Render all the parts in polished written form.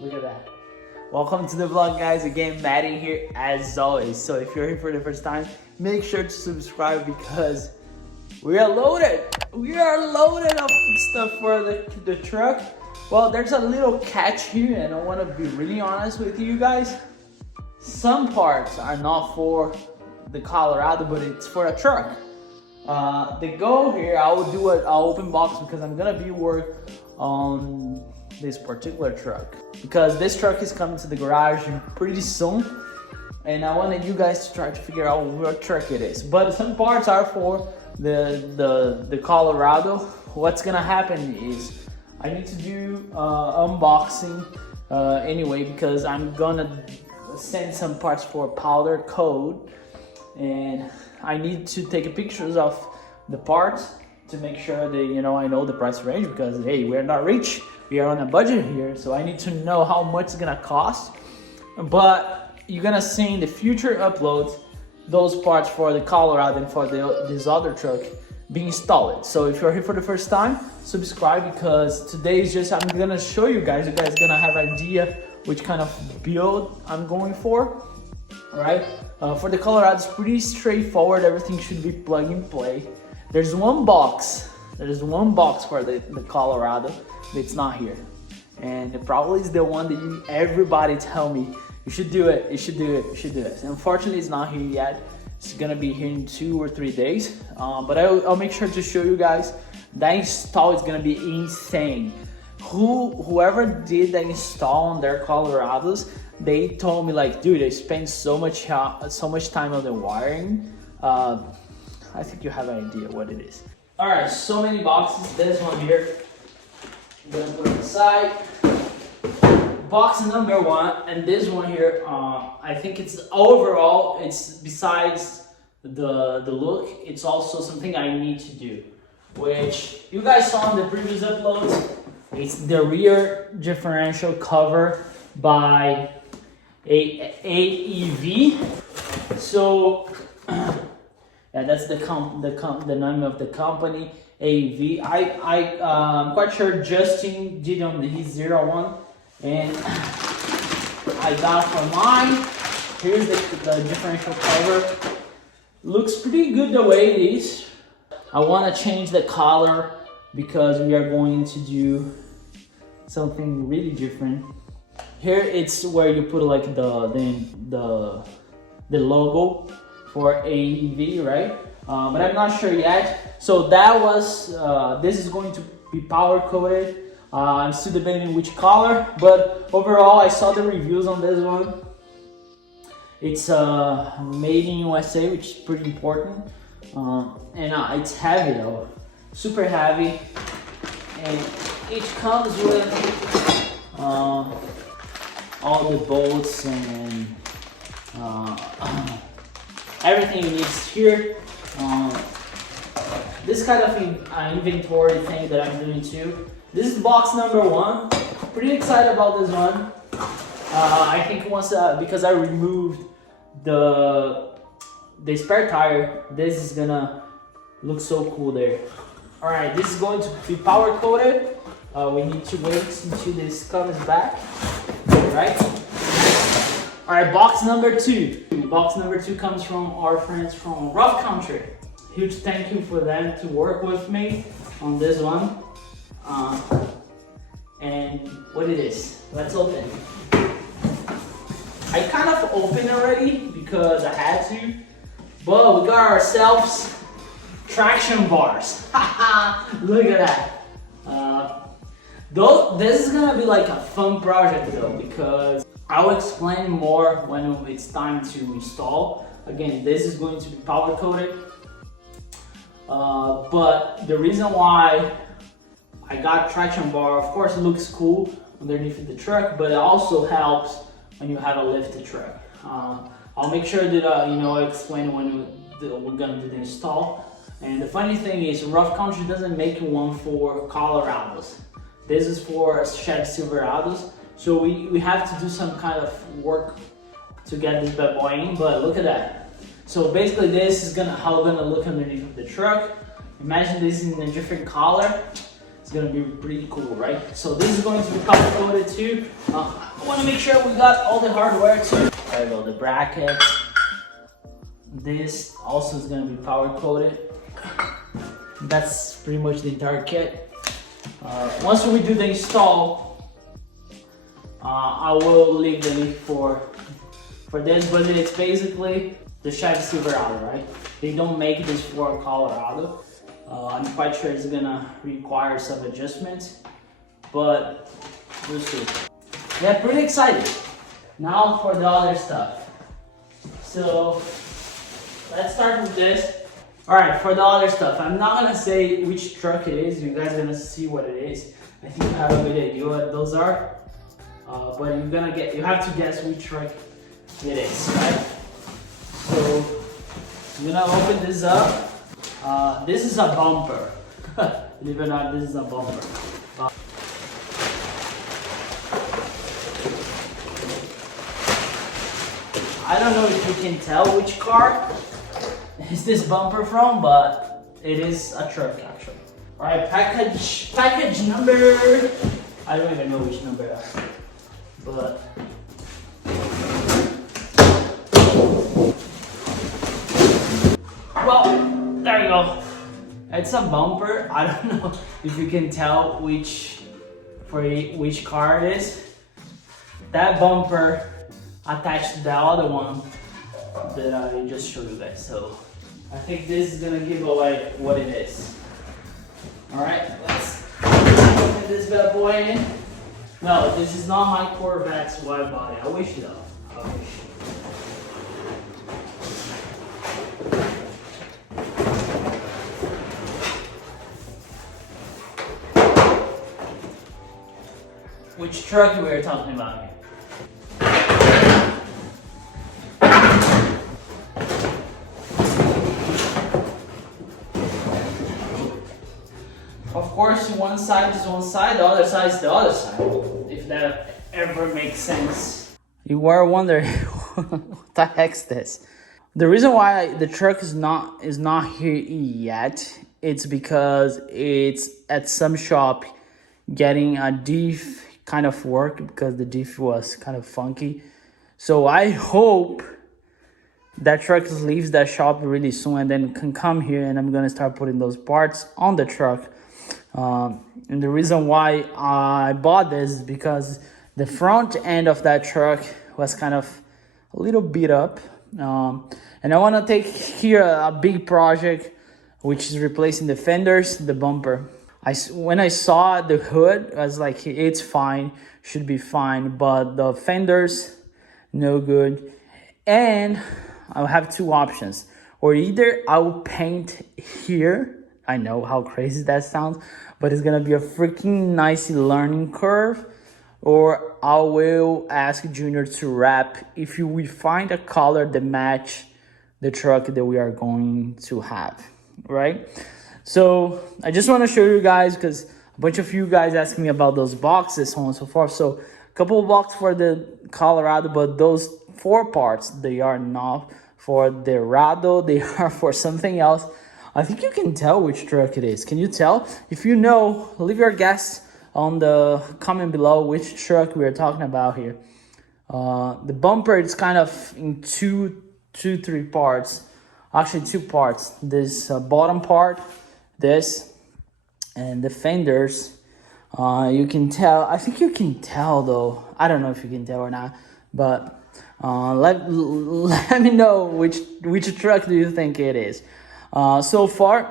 Look at that. Welcome to the vlog, guys. Again, Maddie here as always. So if you're here for the first time, make sure to subscribe because we are loaded. We are loaded of stuff for the truck. Well, there's a little catch here, and I want to be really honest with you guys. Some parts are not for the Colorado, but it's for a truck. The goal here, I will do an open box because I'm gonna be working on this particular truck because this truck is coming to the garage pretty soon, and I wanted you guys to try to figure out what truck it is. But some parts are for the Colorado. What's gonna happen is I need to do unboxing anyway because I'm gonna send some parts for powder coat, and I need to take pictures of the parts to make sure that I know the price range, because hey, we're not rich, we are on a budget here, so I need to know how much it's gonna cost. But you're gonna see in the future uploads those parts for the Colorado and for this other truck being installed. So if you're here for the first time, subscribe because today is just, I'm gonna show you guys gonna have an idea which kind of build I'm going for. All right, for the Colorado, it's pretty straightforward. Everything should be plug and play. There's one box for the Colorado that's not here, and it probably is the one that everybody tell me you should do it, you should do it, you should do it. Unfortunately, it's not here yet. It's gonna be here in 2 or 3 days, but I'll make sure to show you guys. That install is gonna be insane. Whoever did the install on their Colorados, they told me like, dude, I spent so much time on the wiring. I think you have an idea what it is. All right, so many boxes. This one here, I'm gonna put it aside. Box number 1, and this one here, I think it's overall, it's besides the look, it's also something I need to do, which you guys saw in the previous uploads. It's the rear differential cover by AEV. So yeah, that's the name of the company, AEV. I'm quite sure Justin did on his 01, and I got for mine. Here's the differential cover. Looks pretty good the way it is. I want to change the color because we are going to do something really different. Here it's where you put like the logo for AEV, right? But I'm not sure yet. So that was this is going to be powder coated. I'm still debating which color, but overall I saw the reviews on this one. It's made in USA, which is pretty important, and it's heavy though, super heavy, and it comes with all the bolts and everything you need here. This kind of inventory thing that I'm doing too. This is box number 1. Pretty excited about this one. I think once because I removed the spare tire, this is gonna look so cool there. All right, this is going to be powder coated. We need to wait until this comes back. Right? All right, box number 2. Box number 2 comes from our friends from Rough Country. Huge thank you for them to work with me on this one. And what it is, let's open. I kind of opened already because I had to, but we got ourselves traction bars. Look at that. Though this is gonna be like a fun project though, because I'll explain more when it's time to install. Again, this is going to be powder coated, but the reason why I got traction bar, of course it looks cool underneath the truck, but it also helps when you have a lifted truck. I'll make sure that I explain when we're gonna do the install. And the funny thing is, Rough Country doesn't make one for Colorados. This is for Chevy Silverados. So we have to do some kind of work to get this bad boy in, but look at that. So basically this is how it's gonna look underneath of the truck. Imagine this in a different color. It's gonna be pretty cool, right? So this is going to be color coded too. I wanna make sure we got all the hardware too. There we go, the brackets. This also is gonna be power coded. That's pretty much the entire kit. Once we do the install, I will leave the link for this, but it's basically the Chevy Silverado, right? They don't make this for Colorado. I'm quite sure it's gonna require some adjustments, but we'll see. Yeah, pretty excited. Now for the other stuff. So let's start with this. All right, for the other stuff, I'm not gonna say which truck it is. You guys are gonna see what it is. I think I have a good idea what those are, but you have to guess which truck it is, right? So I'm gonna open this up. This is a bumper. Believe it or not, this is a bumper. I don't know if you can tell which car is this bumper from, but it is a truck actually. All right, package number. I don't even know which number, but. Well, there you go. It's a bumper. I don't know if you can tell which car it is. That bumper attached to the other one that I just showed you guys. So I think this is gonna give away what it is. All right, let's put this bad boy in. No, this is not my Corvette's wide body. I wish though. I wish. Which truck we were talking about here? Of course, one side is one side, the other side is the other side. If that ever makes sense. You were wondering, what the heck's this? The reason why the truck is not here yet, it's because it's at some shop getting a diff kind of work because the diff was kind of funky. So I hope that truck leaves that shop really soon and then can come here and I'm gonna start putting those parts on the truck. And the reason why I bought this is because the front end of that truck was kind of a little beat up. And I want to take here a big project, which is replacing the fenders, the bumper. When I saw the hood, I was like, it's fine, should be fine, but the fenders, no good. And I'll have two options, or either I'll paint here. I know how crazy that sounds, but it's gonna be a freaking nice learning curve, or I will ask Junior to wrap if we find a color that match the truck that we are going to have, right? So I just want to show you guys because a bunch of you guys asked me about those boxes, so on and so forth. So a couple of boxes for the Colorado, but those 4 parts, they are not for the Rado, they are for something else. I think you can tell which truck it is. Can you tell? If you know, leave your guess on the comment below which truck we are talking about here. The bumper is kind of in two, 3 parts. Actually 2 parts. This bottom part, this, and the fenders. You can tell. I think you can tell though. I don't know if you can tell or not, but let me know which truck do you think it is. So far,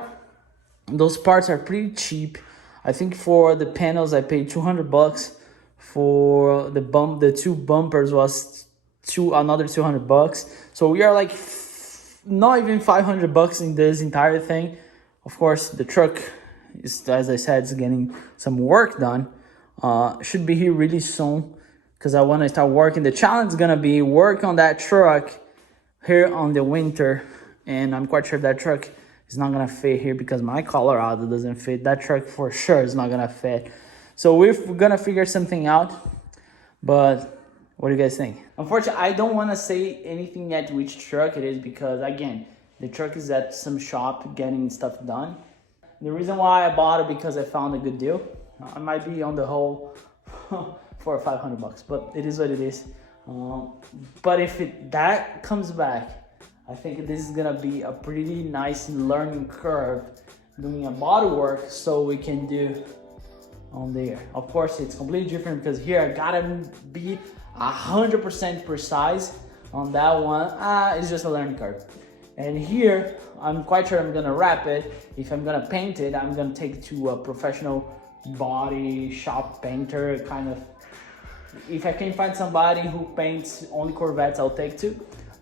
those parts are pretty cheap. I think for the panels I paid $200. For the 2 bumpers was another $200. So we are like not even $500 in this entire thing. Of course, the truck is, as I said, is getting some work done. Should be here really soon because I want to start working. The challenge is gonna be work on that truck here on the winter, and I'm quite sure that truck is not gonna fit here because my Colorado doesn't fit. That truck for sure is not gonna fit. So we're gonna figure something out. But what do you guys think? Unfortunately, I don't want to say anything yet which truck it is because again, the truck is at some shop getting stuff done. The reason why I bought it because I found a good deal. I might be on the whole for $500, but it is what it is. But if that comes back, I think this is gonna be a pretty nice learning curve doing a body work, so we can do on there. Of course, it's completely different because here I gotta be 100% precise on that one. It's just a learning curve. And here, I'm quite sure I'm gonna wrap it. If I'm gonna paint it, I'm gonna take it to a professional body shop painter, kind of. If I can find somebody who paints only Corvettes, I'll take to.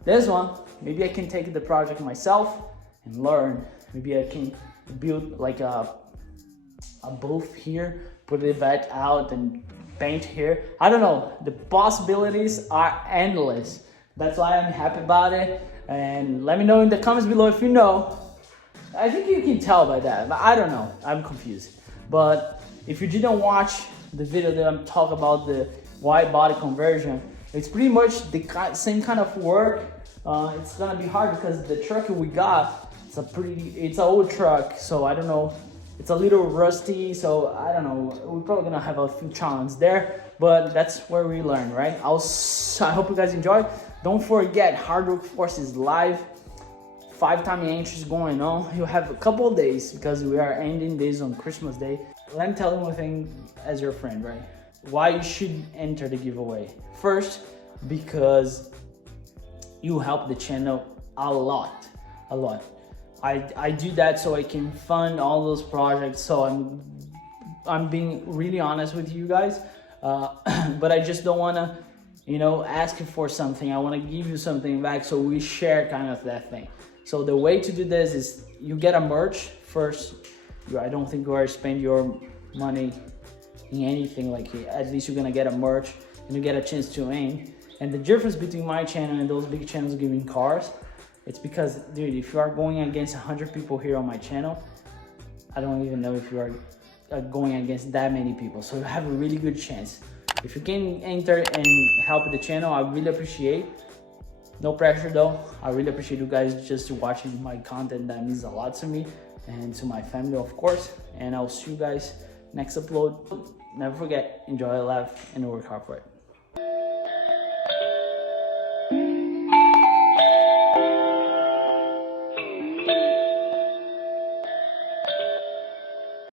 This one, maybe I can take the project myself and learn. Maybe I can build like a booth here, put it back out and paint here. I don't know, the possibilities are endless. That's why I'm happy about it. And let me know in the comments below if you know. I think you can tell by that, but I don't know, I'm confused. But if you didn't watch the video that I'm talking about the wide body conversion, it's pretty much the same kind of work. It's gonna be hard because the truck we got, it's an old truck, so I don't know, it's a little rusty, so I don't know, we're probably gonna have a few challenges there, but that's where we learn, right? I hope you guys enjoyed. Don't forget, Hard Work Force is live, 5-time entries going on. You have a couple of days because we are ending this on Christmas Day. Let me tell you one thing as your friend, right? Why you should enter the giveaway. First, because you help the channel a lot. I do that so I can fund all those projects. So I'm being really honest with you guys, but I just don't wanna, ask you for something. I wanna give you something back, so we share kind of that thing. So the way to do this is you get a merch first. I don't think you are spending your money in anything like it. At least you're gonna get a merch and you get a chance to win. And the difference between my channel and those big channels giving cars, it's because, dude, if you are going against 100 people here on my channel, I don't even know if you are going against that many people. So you have a really good chance. If you can enter and help the channel, I really appreciate. No pressure though. I really appreciate you guys just watching my content. That means a lot to me and to my family, of course. And I'll see you guys next upload. Never forget, enjoy life and work hard for it.